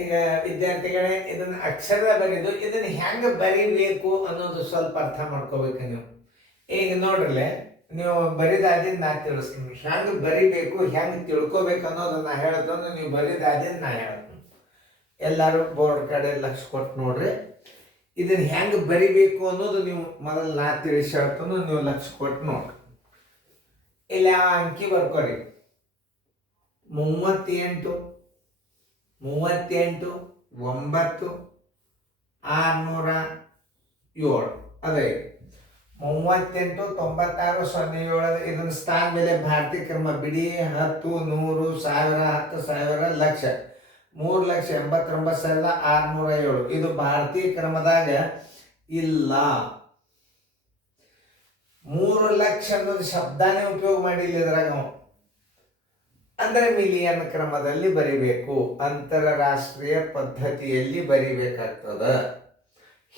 ಈಗ ವಿದ್ಯಾರ್ಥಿಗಳೇ ಇದನ್ನ ಅಕ್ಷರ ಬರೆದು ಇದನ್ನ ಹೆಂಗೆ ಬರಿಬೇಕು ಅನ್ನೋದು ಸ್ವಲ್ಪ ಅರ್ಥ ಮಾಡ್ಕೋಬೇಕು ನೀವು. ಈಗ ನೋಡ್ರಲೆ ನೀವು ಬರಿದಾದಿಂದ ನಾ ತಿಳಿಸ್ತೀನಿ, ಹೆಂಗೆ ಬರಿಬೇಕು ಹೆಂಗೆ ತಿಳ್ಕೊಬೇಕು ಅನ್ನೋದನ್ನ ಹೇಳ್ತಂದು ನೀವು ಬರಿದಾದಿಂದ ನಾ ಹೇಳ್ತೀನಿ. ಎಲ್ಲರೂ ಬೋರ್ಡ್ ಕಡೆ ಲಕ್ಷ ಕೊಟ್ಟು ನೋಡ್ರಿ. ಇದನ್ನ ಹೆಂಗೆ ಬರಿಬೇಕು ಅನ್ನೋದು ನೀವು ಮೊದಲು ನಾ ತಿಳಿಸಿ ಹೇಳ್ತಾನು, ನೀವು ಲಕ್ಷ ಕೊಟ್ಟು ನೋಡ್ರಿ. ಇಲ್ಲಿ ಆ ಅಂಕಿ ಬರ್ಕೋರಿ. 38 38 9 607 ಅದೇ 38 96 07. ಇದನ್ನ ಸ್ಥಾನ ಮೇಲೆ ಭಾರತೀಯ ಕ್ರಮ ಬಿಡಿ 10 100 1000 10,000 ಲಕ್ಷ 3,89,607. ಇದು ಭಾರತೀಯ ಕ್ರಮದಾಗ ಇಲ್ಲ. 3 ಲಕ್ಷ ಅನ್ನೋದು ಶಬ್ದಾನೇ ಉಪಯೋಗ ಮಾಡಿಲ್ಲ ಇದ್ರಾಗ. ಅಂದರೆ ಮಿಲಿಯನ್ ಕ್ರಮದಲ್ಲಿ ಬರಿಬೇಕು, ಅಂತಾರಾಷ್ಟ್ರೀಯ ಪದ್ಧತಿಯಲ್ಲಿ ಬರಿಬೇಕಾಗ್ತದ.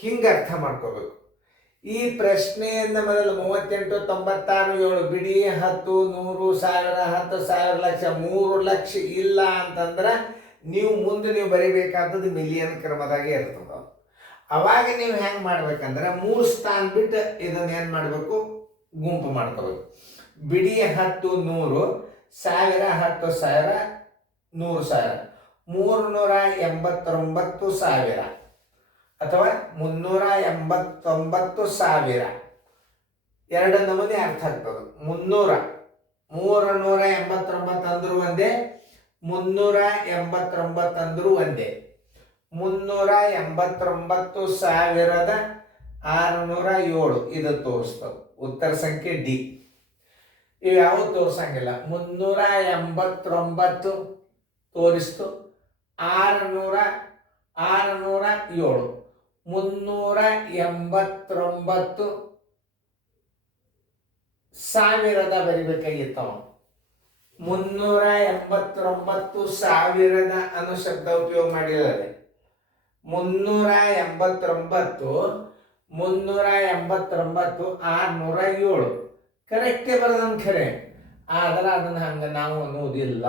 ಹಿಂಗೆ ಅರ್ಥ ಮಾಡ್ಕೋಬೇಕು. ಈ ಪ್ರಶ್ನೆಯನ್ನ ಮೊದಲು 38 96 7 ಬಿಡಿ 10 100 1000 10,000 ಲಕ್ಷ 3 ಲಕ್ಷ ಇಲ್ಲ ಅಂತಂದ್ರೆ ನೀವು ಮುಂದೆ ನೀವು ಬರಿಬೇಕಾದದ್ದು ಮಿಲಿಯನ್ ಕ್ರಮದಾಗೆ ಇರ್ತದ. ಅವಾಗ ನೀವು ಹೆಂಗೆ ಮಾಡ್ಬೇಕಂದ್ರೆ 3 ಸ್ಥಾನ ಬಿಟ್ಟು ಇದನ್ನ ಏನು ಮಾಡಬೇಕು, ಗುಂಪು ಮಾಡ್ಕೋಬೇಕು. ಬಿಡಿ 10 100 1000 10,000 100,000 389,000 ಅಥವಾ 389,000. ಎರಡು ನಮೂನೆ ಅರ್ಥ ಆಗ್ತದೆ. 389 ಅಂದ್ರು ಒಂದೇ, 389 ಅಂದ್ರು ಒಂದೇ. 389,607 ಇದು ತೋರಿಸ್ತದೆ. ಉತ್ತರ ಸಂಖ್ಯೆ ಡಿ. ಇವು ಯಾವ ತೋರ್ಸಂಗಿಲ್ಲ. 389 ತೋರಿಸ್ತು, 607 389,000 ಬರಿಬೇಕಾಗಿತ್ತವ. 389,000 ಅನ್ನೋ ಶಬ್ದ ಉಪಯೋಗ ಮಾಡಿಲ್ಲ. 389,607 ಕರೆಕ್ಟೇ ಬರದಂಗೆ ಖರೆ, ಆದ್ರೆ ಅದನ್ನ ಹಂಗೆ ನಾವು ಅನ್ನೋದಿಲ್ಲ.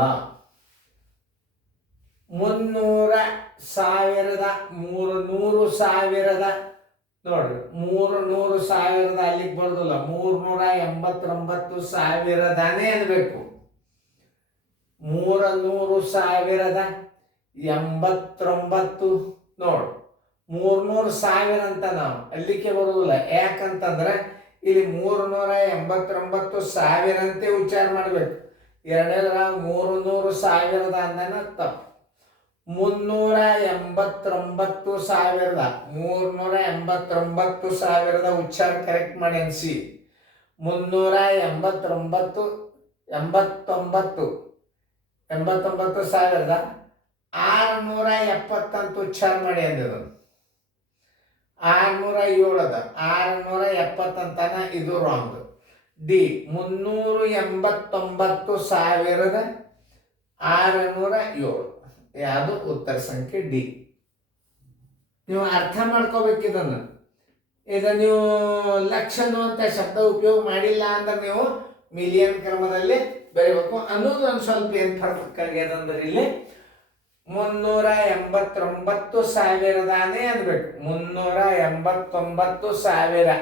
300,000 ನೋಡ್ರಿ, 300,000 ಅಲ್ಲಿಗೆ ಬರೋದಿಲ್ಲ, 389,000 ಅನ್ಬೇಕು. 300,089 ನೋಡ್ರಿ, 300,000 ಅಂತ ನಾವು ಅಲ್ಲಿಗೆ ಬರೋದಿಲ್ಲ. ಯಾಕಂತಂದ್ರೆ ಇಲ್ಲಿ 389,000 ಅಂತೆ ಉಚ್ಚಾರ ಮಾಡ್ಬೇಕು. ಎರಡನೇದ್ರ 300,000 ಅಂದನ ತಪ್ಪು. 389,000 ಉಚ್ಚಾರ ಕರೆಕ್ಟ್ ಮಾಡಿ ಅನ್ಸಿ. 389,670 ಅಂತ ಉಚ್ಚಾರ ಮಾಡಿ ಅಂದಿದ್ದು. 607 670 ಅಂತಾನ, ಇದು ರಾಂಗ್. ಡಿ 389,607 ಯಾವುದು ಉತ್ತರ ಸಂಖ್ಯೆ ಡಿ. ನೀವು ಅರ್ಥ ಮಾಡ್ಕೋಬೇಕಿದನ್ನು. ಈಗ ನೀವು ಲಕ್ಷ ಅನ್ನುವಂಥ ಶಬ್ದ ಉಪಯೋಗ ಮಾಡಿಲ್ಲ ಅಂದ್ರೆ ನೀವು ಮಿಲಿಯನ್ ಕ್ರಮದಲ್ಲಿ ಬರೀಬೇಕು ಅನ್ನೋದು ಒಂದು ಸ್ವಲ್ಪ ಏನು ಫರ್ಕ್ ಆಗ್ಯದಂದ್ರೆ ಇಲ್ಲಿ 389,000 ಅನ್ಬೇಕು. 389,000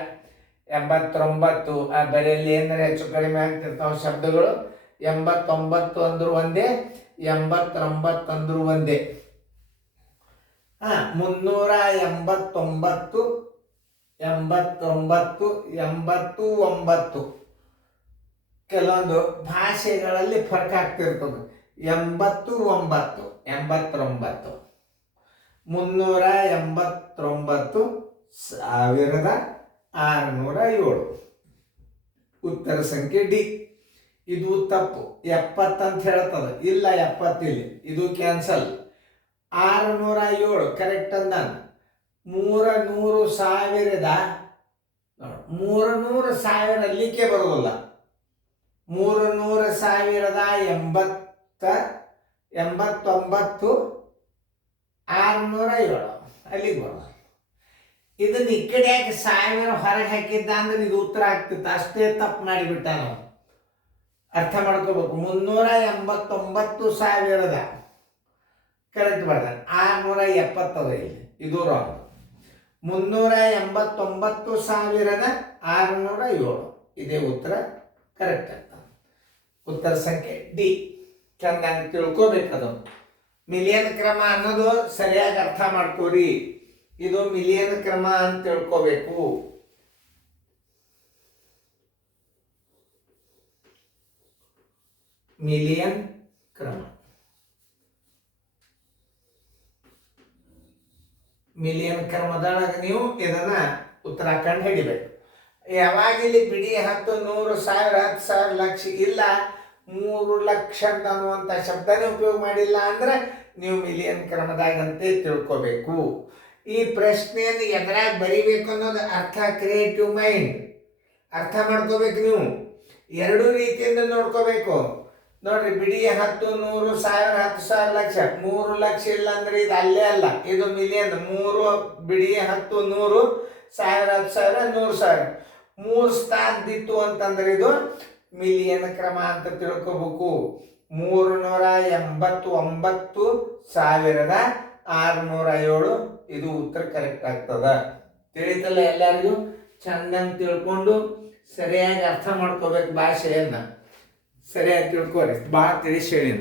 ಬರೆಯಲ್ಲಿ ಏನಾರ ಹೆಚ್ಚು ಕಡಿಮೆ ಆಗ್ತಿರ್ತಾವ ಶಬ್ದಗಳು. 89 ಅಂದ್ರು ಒಂದೇ, 89 ಅಂದ್ರು ಒಂದೇ. 389 89 89 ಕೆಲವೊಂದು ಭಾಷೆಗಳಲ್ಲಿ ಫರ್ಕ್ ಆಗ್ತಿರ್ತದೆ. 89 389,607 ಉತ್ತರ ಸಂಖ್ಯೆ ಡಿ. ಇದು ತಪ್ಪು. 70 ಅಂತ ಹೇಳ್ತದ, ಇಲ್ಲ 70 ಇಲ್ಲಿ, ಇದು ಕ್ಯಾನ್ಸಲ್. 607 ಕರೆಕ್ಟ್ ಅಂದ. 300,000 ಅಲ್ಲಿಗೆ ಬರೋದಿಲ್ಲ. 300,089 607 ಅಲ್ಲಿಗೆ ಬರೋದು. ಇದನ್ನ ಈ ಕಡೆ ಯಾಕೆ 1000 ಹೊರಗೆ ಹಾಕಿದ್ದ ಅಂದ್ರೆ ಇದು ಉತ್ತರ ಆಗ್ತಿತ್ತು. ಅಷ್ಟೇ ತಪ್ಪು ಮಾಡಿಬಿಟ್ಟ. ನಾವು ಅರ್ಥ ಮಾಡ್ಕೋಬೇಕು. 389,000 ಕರೆಕ್ಟ್ ಬರ್ದ 670 ಇಲ್ಲಿ, ಇದು ರಾಂಗ್. 389,607 ಇದೇ ಉತ್ತರ ಕರೆಕ್ಟ್ ಆಗ್ತದೆ. ಉತ್ತರ ಸಂಖ್ಯೆ ಡಿ. ಚಂದಾಗಿ ತಿಳ್ಕೋಬೇಕದು. ಮಿಲಿಯನ್ ಕ್ರಮ ಅನ್ನೋದು ಸರಿಯಾಗಿ ಅರ್ಥ ಮಾಡ್ಕೋರಿ. ಇದು ಮಿಲಿಯನ್ ಕ್ರಮ ಅಂತ ತಿಳ್ಕೋಬೇಕು. ಮಿಲಿಯನ್ ಕ್ರಮ, ಮಿಲಿಯನ್ ಕ್ರಮದೊಳಗೆ ನೀವು ಇದನ್ನ ಉತ್ತರ ಕಂಡು ಹಿಡಿಬೇಕು. ಯಾವಾಗ ಇಲ್ಲಿ ಬಿಡಿ 10, 100, 1000, 10,000, ಲಕ್ಷ ಇಲ್ಲ, 3 ಲಕ್ಷ ಅನ್ನುವಂಥ ಶಬ್ದನೇ ಉಪಯೋಗ ಮಾಡಿಲ್ಲ ಅಂದ್ರೆ ನೀವು ಮಿಲಿಯನ್ ಕ್ರಮದಾಗಂತೆ ತಿಳ್ಕೋಬೇಕು. ಈ ಪ್ರಶ್ನೆಯನ್ನು ಎದುರಾಗ ಬರಿಬೇಕು ಅನ್ನೋದು ಅರ್ಥ, ಕ್ರಿಯೇಟಿವ್ ಮೈಂಡ್ ಅರ್ಥ ಮಾಡ್ಕೋಬೇಕು. ನೀವು ಎರಡೂ ರೀತಿಯಿಂದ ನೋಡ್ಕೋಬೇಕು. ನೋಡ್ರಿ, ಬಿಡಿ 10, 100, 1000, 10,000, ಲಕ್ಷ. 3 ಲಕ್ಷ ಇಲ್ಲ ಅಂದ್ರೆ ಇದು ಅಲ್ಲೇ ಅಲ್ಲ, ಇದು ಮಿಲಿಯನ್. 3 ಬಿಡಿ 10, 100, 1000, 10,000, 100,000 3 ಸ್ಥಾನದಿತ್ತು ಅಂತಂದ್ರೆ ಇದು ಮಿಲಿಯನ್ ಕ್ರಮ ಅಂತ ತಿಳ್ಕೋಬೇಕು. 389,607 ಇದು ಉತ್ತರ ಕರೆಕ್ಟ್ ಆಗ್ತದ. ತಿಳಿತಲ್ಲ ಎಲ್ಲರಿಗೂ? ಚಂದಂಗೆ ತಿಳ್ಕೊಂಡು ಸರಿಯಾಗಿ ಅರ್ಥ ಮಾಡ್ಕೋಬೇಕು. ಭಾಷೆಯನ್ನ ಸರಿಯಾಗಿ ತಿಳ್ಕೊರಿ. ಭಾಳ ತಿಳಿಸಿ ಹೇಳಿನ.